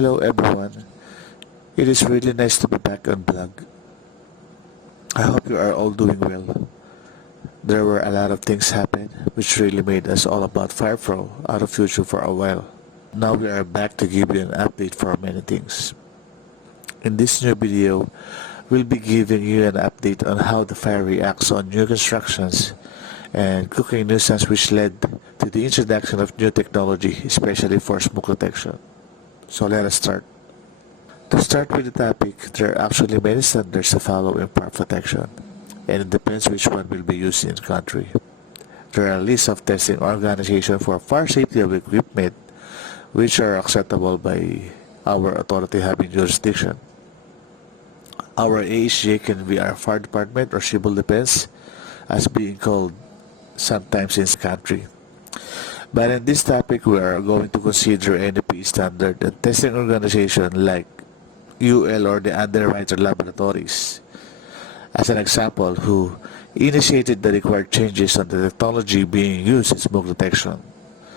Hello everyone. It is really nice to be back on blog. I hope you are all doing well. There were a lot of things happen which really made us all about Firefro out of future for a while. Now we are back to give you an update for many things. In this new video, we'll be giving you an update on how the fire reacts on new constructions and cooking nuisance which led to the introduction of new technology, especially for smoke detection. So let us start. To start with the topic, there are actually many standards to follow in fire protection, and it depends which one will be used in the country. There are lists of testing organizations for fire safety of equipment which are acceptable by our authority having jurisdiction. Our AHJ can be our fire department or civil defense as being called sometimes in the country. But in this topic, we are going to consider NFPA standard and testing organization like UL or the Underwriter Laboratories as an example who initiated the required changes on the technology being used in smoke detection.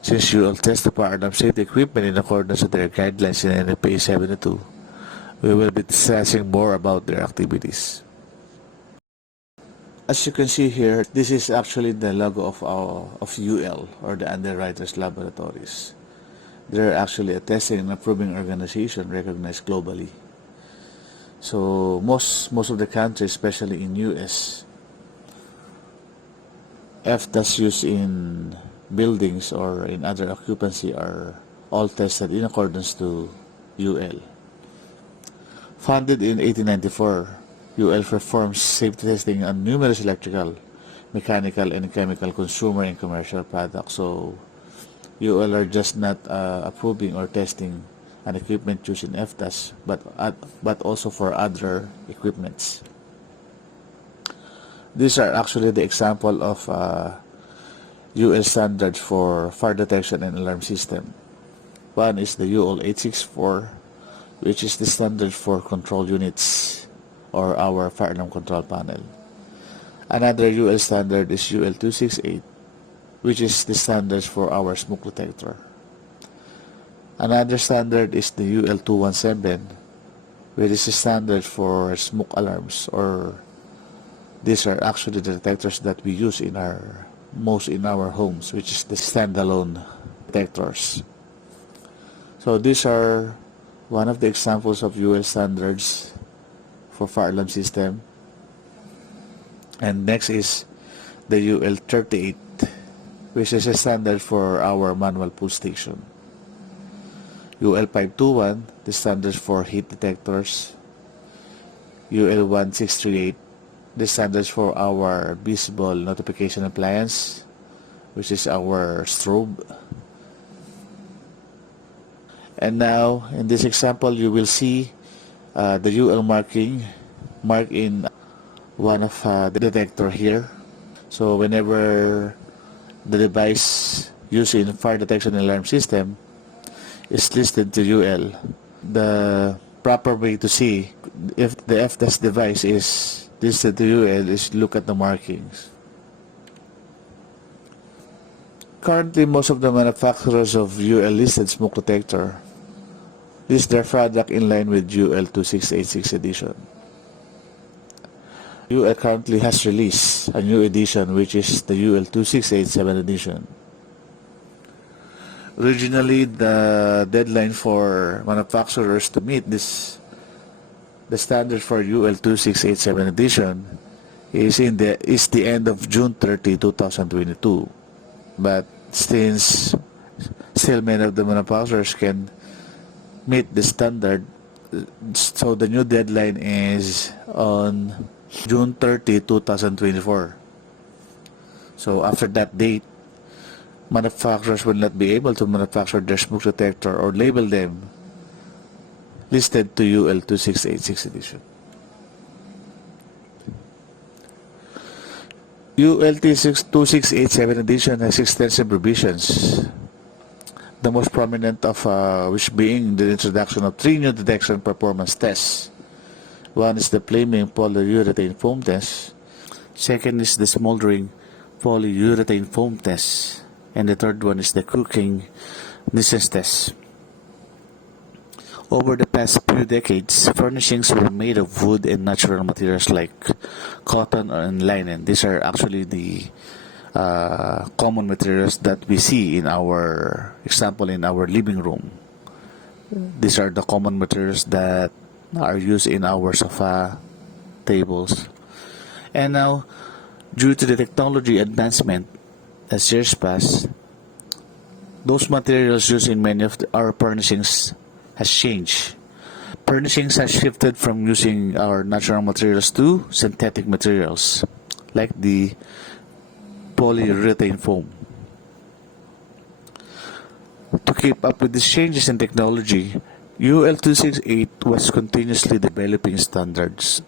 Since UL tests the fire alarm safety equipment in accordance with their guidelines in NFPA 72, we will be discussing more about their activities. As you can see here, this is actually the logo of UL or the Underwriters Laboratories. They're actually a testing and approving organization recognized globally. So most of the countries, especially in US, FDAS used in buildings or in other occupancy are all tested in accordance to UL. Founded in 1894, UL performs safety testing on numerous electrical, mechanical, and chemical consumer and commercial products. So, UL are just not approving or testing an equipment used in FDAS, but also for other equipments. These are actually the example of UL standards for fire detection and alarm system. One is the UL 864, which is the standard for control units or our fire alarm control panel. Another UL standard is UL 268, which is the standards for our smoke detector. Another standard is the UL 217, which is the standard for smoke alarms, or these are actually the detectors that we use in our homes, which is the standalone detectors. So these are one of the examples of UL standards for fire alarm system. And next is the UL 38, which is a standard for our manual pull station. UL 521, the standards for heat detectors. UL 1638, the standards for our visible notification appliance, which is our strobe. And now in this example, you will see the UL marked in one of the detector here. So whenever the device used in fire detection and alarm system is listed to UL, the proper way to see if the FDAS device is listed to UL is look at the markings. Currently, most of the manufacturers of UL listed smoke detector list their product in line with UL 2686 edition. UL currently has released a new edition, which is the UL 2687 edition. Originally, the deadline for manufacturers to meet the standard for UL 2687 edition is the end of June 30, 2022. But since still many of the manufacturers can meet the standard, so the new deadline is on June 30, 2024. So after that date, manufacturers will not be able to manufacture their smoke detector or label them listed to UL 2686 edition. UL 2687 edition has extensive revisions, the most prominent of which being the introduction of 3 new detection performance tests. One is the flaming polyurethane foam test. Second is the smoldering polyurethane foam test. And the third one is the cooking nuisance test. Over the past few decades, furnishings were made of wood and natural materials like cotton and linen. These are actually the common materials that we see in our example in our living room. These are the common materials that are used in our sofa tables. And now, due to the technology advancement as years pass, those materials used in many of our furnishings has changed. Furnishings has shifted from using our natural materials to synthetic materials, like the polyurethane foam. To keep up with these changes in technology, UL 268 was continuously developing standards,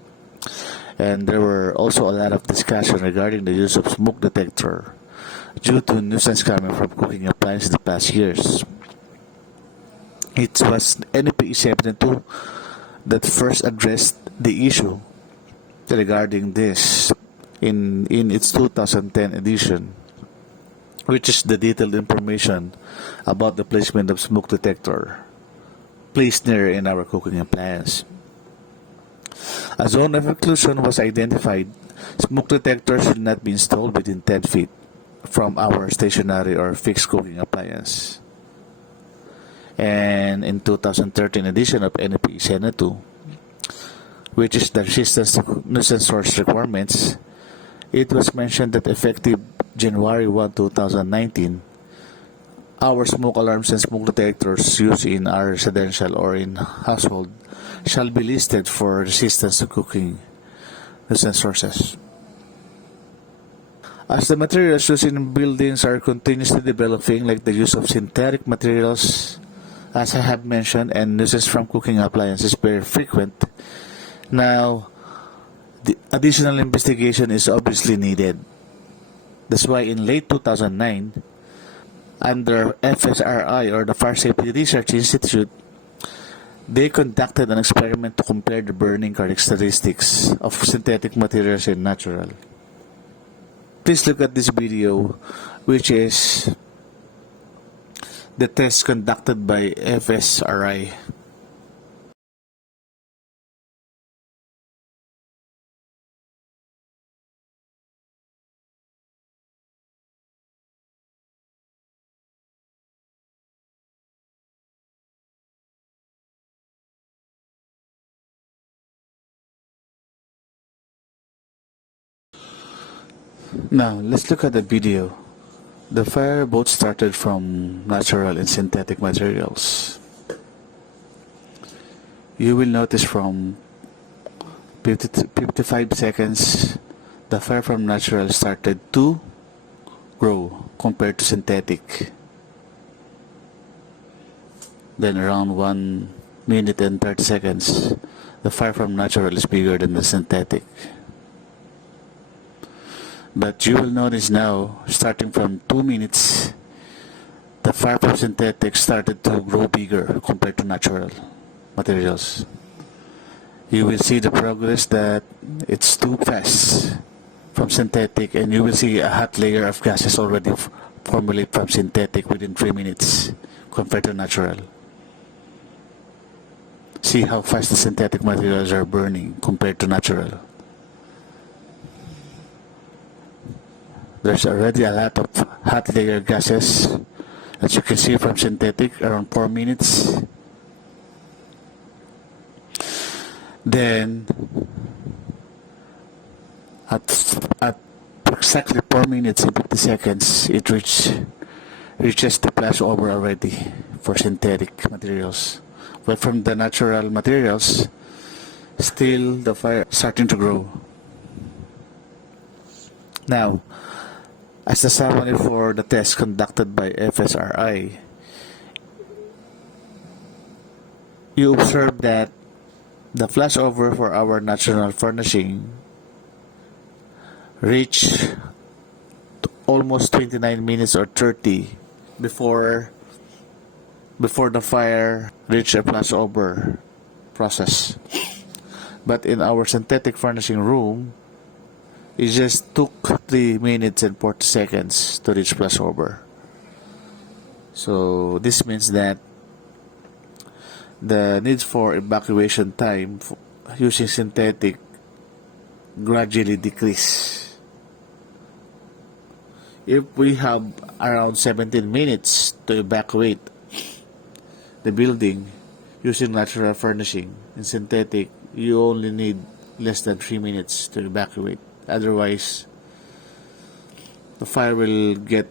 and there were also a lot of discussion regarding the use of smoke detector due to nuisance coming from cooking appliances in the past years. It was NEPE 72 that first addressed the issue regarding this in its 2010 edition, which is the detailed information about the placement of smoke detector placed near in our cooking appliance. A zone of exclusion was identified. Smoke detectors should not be installed within 10 feet from our stationary or fixed cooking appliance. And in 2013 edition of NEP Sena 2, which is the resistance to nuisance source requirements, it was mentioned that effective January 1, 2019, our smoke alarms and smoke detectors used in our residential or in household shall be listed for resistance to cooking nuisance sources. As the materials used in buildings are continuously developing, like the use of synthetic materials, as I have mentioned, and nuisance from cooking appliances very frequent, now the additional investigation is obviously needed. That's why in late 2009, under FSRI or the Fire Safety Research Institute, they conducted an experiment to compare the burning characteristics of synthetic materials and natural. Please look at this video, which is the test conducted by FSRI. Now, let's look at the video. The fire both started from natural and synthetic materials. You will notice from 50 to 55 seconds, the fire from natural started to grow compared to synthetic. Then around 1 minute and 30 seconds, the fire from natural is bigger than the synthetic. But you will notice now, starting from 2 minutes, the fire from synthetic started to grow bigger compared to natural materials. You will see the progress that it's too fast from synthetic, and you will see a hot layer of gases already formulate from synthetic within 3 minutes compared to natural. See how fast the synthetic materials are burning compared to natural. There's already a lot of hot layer gases that you can see from synthetic around 4 minutes. Then at exactly 4 minutes and 50 seconds, it reaches the flashover already for synthetic materials. But from the natural materials, still the fire starting to grow. Now, as the summary for the test conducted by FSRI, you observe that the flashover for our natural furnishing reached almost 29 minutes or 30 before the fire reached a flashover process. But in our synthetic furnishing room, it just took 3 minutes and 40 seconds to reach flashover. So this means that the need for evacuation time using synthetic gradually decrease. If we have around 17 minutes to evacuate the building using natural furnishing and synthetic, you only need less than 3 minutes to evacuate. Otherwise, the fire will get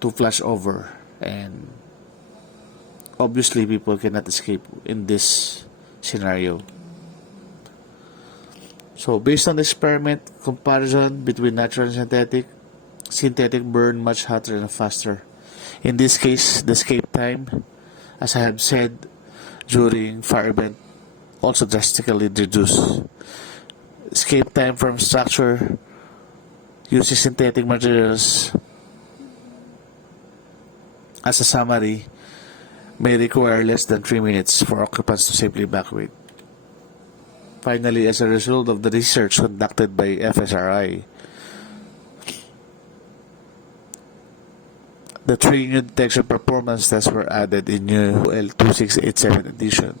to flash over, and obviously people cannot escape in this scenario. So based on the experiment comparison between natural and synthetic burn much hotter and faster. In this case, the escape time, as I have said, during fire event also drastically reduced. Escape time from structure using synthetic materials, as a summary, may require less than 3 minutes for occupants to safely evacuate. Finally, as a result of the research conducted by FSRI, the 3 new detection performance tests were added in new L2687 edition.